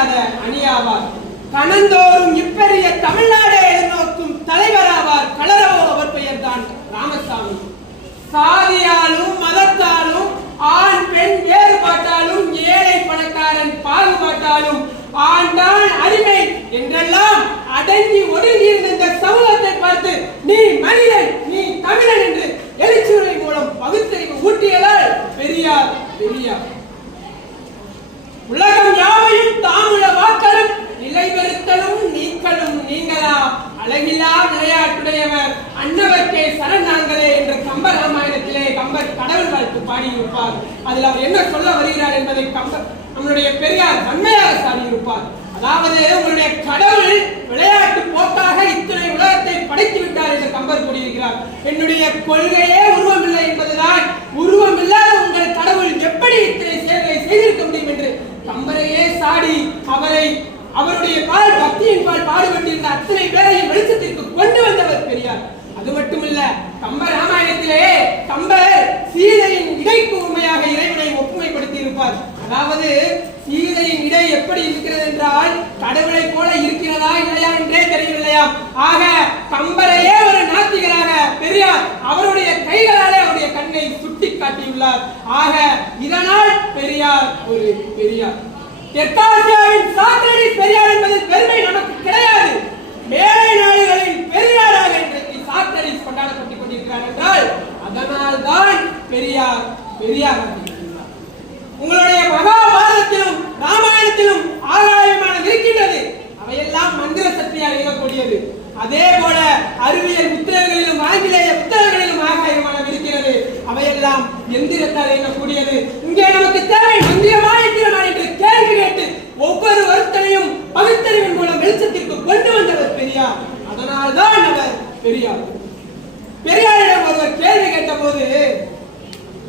இணையில்லாத அணியாவார். கணந்தோறும் இப்பெரிய தமிழ்நாடே எதிர்நோக்கும் தலைவராவார். கலரவோ அவர் பெயர்தான் ராமசாமி. சாதியாலும் மதத்தாலும் ஆண் பெண் வேறுபாட்டாலும் ஏழை பணக்காரன் பாகுபாட்டாலும் ஆண்டான் அடிமை என்றெல்லாம் அடங்கி ஒடுங்கி இருந்த இந்த சமூகத்தை பார்த்து நீ மனிதன், நீ தமிழன் என்று எழுச்சியுரை மூலம் பகுத்தறிவு ஊட்டியதால் பெரியார் பெரியார். உலகம் யாவையும் தாமுள்ள வாக்களும் நிலைபெறுத்தலும் நீங்களும் நீங்களா அழகிலா விளையாட்டுடையவர் அன்னவர்க்கே சரணாங்களே என்ற கம்ப ராமாயணத்திலே கம்பர் கடவுள் வாழ்த்து பாடியிருப்பார். அதில் அவர் என்ன சொல்ல வருகிறார் என்பதை கம்பர் நம்மளுடைய பெரியார் நன்மையாக சாடியிருப்பார். அதாவது உங்களுடைய கடவுள் விளையாட்டு போக்காக இத்தனை உலகத்தை படைத்து விட்டார் என்று கம்பர் கூறியிருக்கிறார். என்னுடைய கொள்கையே உருவமில்லை என்பதுதான், உருவமில்லாத உங்கள் கடவுள் எப்படி இத்தனை சேவையை செய்திருக்க முடியும் என்று கம்பரையே சாடி அவருடைய பால் பக்தியின் பால் பாடுபட்டிருந்த அத்தனை பேரையும் வெளிச்சத்திற்கு கொண்டு வந்தவர் பெரியார். அது மட்டுமல்ல, கம்ப ராமாயணத்திலே கம்பர் சீதையின் இடைக்கு உண்மையாக இறைவனை ஒப்புமைப்படுத்தி இருப்பார். அதாவது சீதையின் இடை எப்படி இருக்கிறது என்றால் கடவுளை போல இருக்கிறதா இல்லையா என்றே தெரியவில்லையா. ஆக கம்பரையே ஒரு நாத்திகராக பெரியார் அவருடைய கைகளாலே அவருடைய கண்ணை சுட்டி காட்டியுள்ளார். ஆக இதனால் பெரியார் ஒரு பெரியார். தெற்காசியாவின் சாக்ரடீஸ் பெரியார் என்பதில் பெருமை நமக்கு கிடையாது. மேலை நாடுகளின் பெரியாராக இன்றைக்கு சாக்ரடீஸ் கொண்டாடப்பட்டுக் கொண்டிருக்கிறார் என்றால் அதனால் தான் பெரியார் பெரியார். உங்களுடைய மகாபாரதத்திலும் ராமாயணத்திலும் ஆகாயமானது இருக்கின்றது. அவையெல்லாம் மந்திர சக்தியால் இயங்கக்கூடியது. அதே போல அறிவியல் புத்தகங்களிலும் ஆங்கிலேய புத்தகங்களிலும் ஆகாயமானது இருக்கிறது. அவையெல்லாம் எந்திரத்தால் இயங்கக்கூடியது. இங்கே நமக்கு தேவை மந்திரமா எந்திரமா என்று கேள்வி கேட்டு ஒவ்வொரு வருத்தனையும் பகுத்தறிவின் மூலம் வெளிச்சத்திற்கு கொண்டு வந்தவர் பெரியார். அதனால் தான் அவர் பெரியார். பெரியாரிடம் ஒருவர் கேள்வி கேட்ட போது,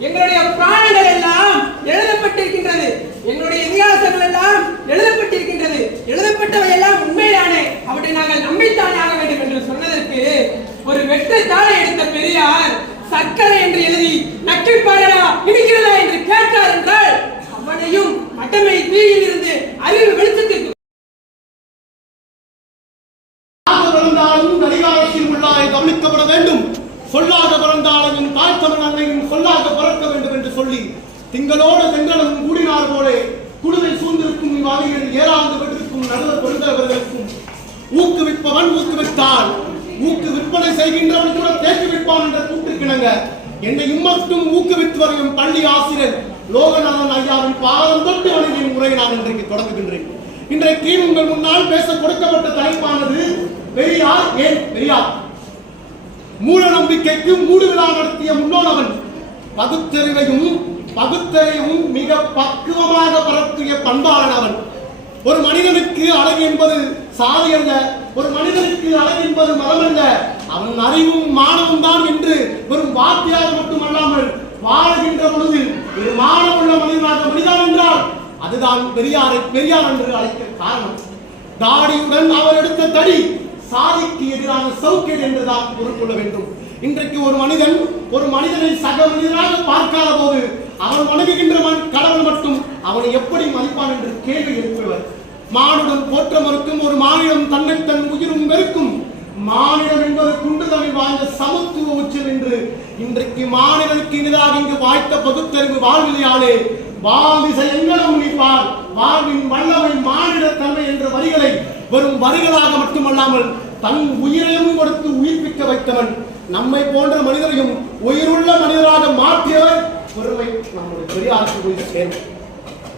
எங்களுடைய புராணங்கள் எல்லாம் எழுதப்பட்டிருக்கின்றது, எங்களுடைய இதிகாசங்கள் எல்லாம் எழுதப்பட்டிருக்கின்றது, எழுதப்பட்டவை எல்லாம் உண்மைதானே, அவற்றை நாங்கள் நம்பித்தான் ஆக வேண்டும் என்று சொன்னதற்கு ஒரு வெற்றை தாளை எடுத்த பெரியார் சர்க்கரை என்று எழுதி நக்கிப்பாடா இருக்கிறதா என்று கேட்டார் என்றால் அவனையும் மட்டமை தீயில் இருந்து அறிவு வெளிச்சத்திற்கு கவனிக்கப்பட வேண்டும். சொல்லாத பிறந்தாலும் என் தாய் தமிழ் அன்னையும் சொல்லாத பிறக்க வேண்டும் என்று சொல்லி திங்களோடு திங்களும் கூடினார் போலே குழுவை சூழ்ந்திருக்கும் இவ்வாகையில் ஏழாண்டு பெற்றிருக்கும் நடுவர் பெருந்தவர்களுக்கும் ஊக்குவிப்பவன் ஊக்குவித்தால் ஊக்கு விற்பனை செய்கின்றவன் கூட தேக்கி விற்பான் என்ற கூற்றுக்கிணங்க என்னை இம்மட்டும் ஊக்குவித்து வரையும் பள்ளி ஆசிரியர் லோகநாதன் ஐயாவின் பாதம் தொட்டு வணங்கின் முறையை நான் இன்றைக்கு தொடங்குகின்றேன். இன்றைக்கு உங்கள் முன்னால் பேச கொடுக்கப்பட்ட தலைப்பானது பெரியார் ஏன் பெரியார். மூட நம்பிக்கைக்கு மூடு விழா நடத்திய முன்னோனவன் பகுத்தறிவையும் மிக பக்குவமாக பரப்பிய பண்பாளன் அவன். ஒரு மனிதனுக்கு அழகு என்பது சாதி அல்ல, ஒரு மனிதனுக்கு அழகு என்பது மதம் அல்ல, அவன் அறிவும் மானமும் தான் என்று வெறும் வார்த்தையாக மட்டுமல்லாமல் வாழுகின்ற பொழுது ஒரு மானமுள்ள மனிதன் என்றால் அதுதான் பெரியாரை பெரியார் என்று அழைக்க காரணம். தாடியுடன் அவர் எடுத்த தடி சாதிக்கு எதிரான சவுக்கேடு என்றுதான் பொருள் கொள்ள வேண்டும். இன்றைக்கு ஒரு மனிதனை சக மனிதனாக பார்க்காத போது அவன் வணங்குகின்ற கடவுள் மட்டும் அவனை எப்படி மதிப்பான் என்று கேள்வி எழுப்புவர். மானுடம் போற்ற மறுக்கும் ஒரு மாநிலம் தன்னை தன் உயிரும் வெறுக்கும். மாநிலம் என்பது குண்டுதலில் வாழ்ந்த சமத்துவ உச்சம் என்று இன்றைக்கு மாநிலனுக்கு எதிராக இங்கு வாய்த்த பகுத்தறிவு வாழ்விலையாலே வாழ்விசை எங்களும் நிற்பார் வாழ்வின் வல்லமை மாநில தன்மை என்ற வரிகளை வெறும் வரிகளாக மட்டுமல்லாமல் தன் உயிரையும் கொடுத்து உயிர்ப்பிக்க வைத்தவன். நம்மை போன்ற மனிதரையும் உயிருள்ள மனிதராக மாற்றியவர் பெருமை நம்முடைய பெரியாருக்கு போய் சேர்ந்தது.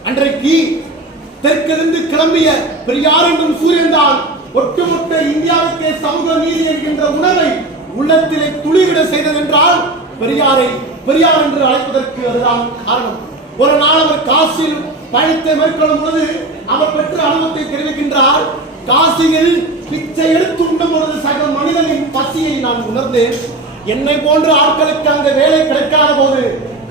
அன்றைக்கு தெற்கிருந்து கிளம்பிய பெரியார் என்றும் சூரியன் தான் ஒட்டுமொத்த இந்தியாவுக்கே சமூக நீதி என்கின்ற உணர்வை உள்ளத்திலே துளிவிட செய்ததென்றால் பெரியாரை பெரியார் என்று அழைப்பதற்கு அதுதான் காரணம். ஒரு நாள் அவர் காசியில் பயணத்தை மேற்கொள்ளும் பொழுது அவர் பெற்ற அனுபவத்தை தெரிவிக்கின்றார். காசியில் பிச்சை எடுத்து உண்ணும் பொழுது சக மனிதனின் பசியை நான் உணர்ந்தேன். என்னை போன்ற ஆட்களுக்கு அந்த வேலை கிடைக்காத போது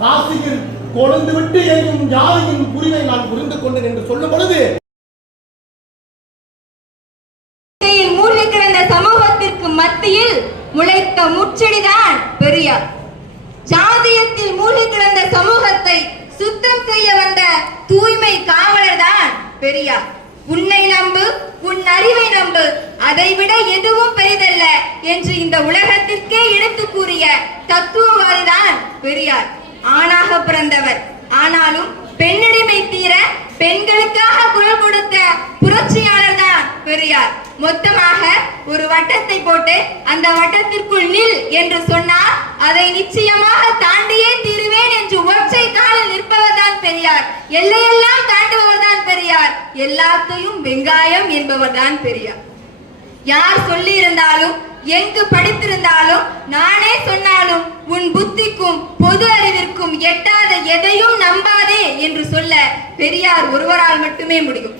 காசியில் கொழுந்து விட்டு எங்கும் ஜாதியின் புரிவை நான் புரிந்து கொண்டேன் என்று சொல்லும் பொழுது மூழ்கி கிடந்த சமூகத்திற்கு மத்தியில் முளைத்த முச்செடிதான் பெரியார். ஜாதியத்தில் மூழ்கி கிடந்த சமூகத்தை சுத்தம் செய்ய வந்த தூய்மை காவலர் தான் பெரியார். உன்னை நம்பு, உன் அறிவை நம்பு, அதைவிட எதுவும் பெரிதல்ல என்று இந்த உலகத்திற்கே எடுத்து கூறிய தத்துவவாதிதான் பெரியார். ஆணாக பிறந்தவர், ஆனாலும் பெண்ணடிமை தீர பெண்களுக்காக குரல் கொடுத்த புரட்சியாளர் தான் பெரியார். மொத்தமாக ஒரு வட்டத்தை போட்டு அந்த வட்டத்திற்குள் நில் என்று சொன்னால் அதை நிச்சயமாக தாண்டியே தீருவேன் என்று ஒற்றை காலில் நிற்பவர் தான் பெரியார். எல்லையெல்லாம் தாண்டுபவர் தான் பெரியார். எல்லாத்தையும் வெங்காயம் என்பவர் தான் பெரியார். யார் சொல்லி இருந்தாலும், எங்கு படித்திருந்தாலும், நானே சொன்னாலும் உன் புத்திக்கும் பொது அறிவிற்கும் எட்டாத எதையும் நம்பாதே என்று சொல்ல பெரியார் ஒருவரால் மட்டுமே முடியும்.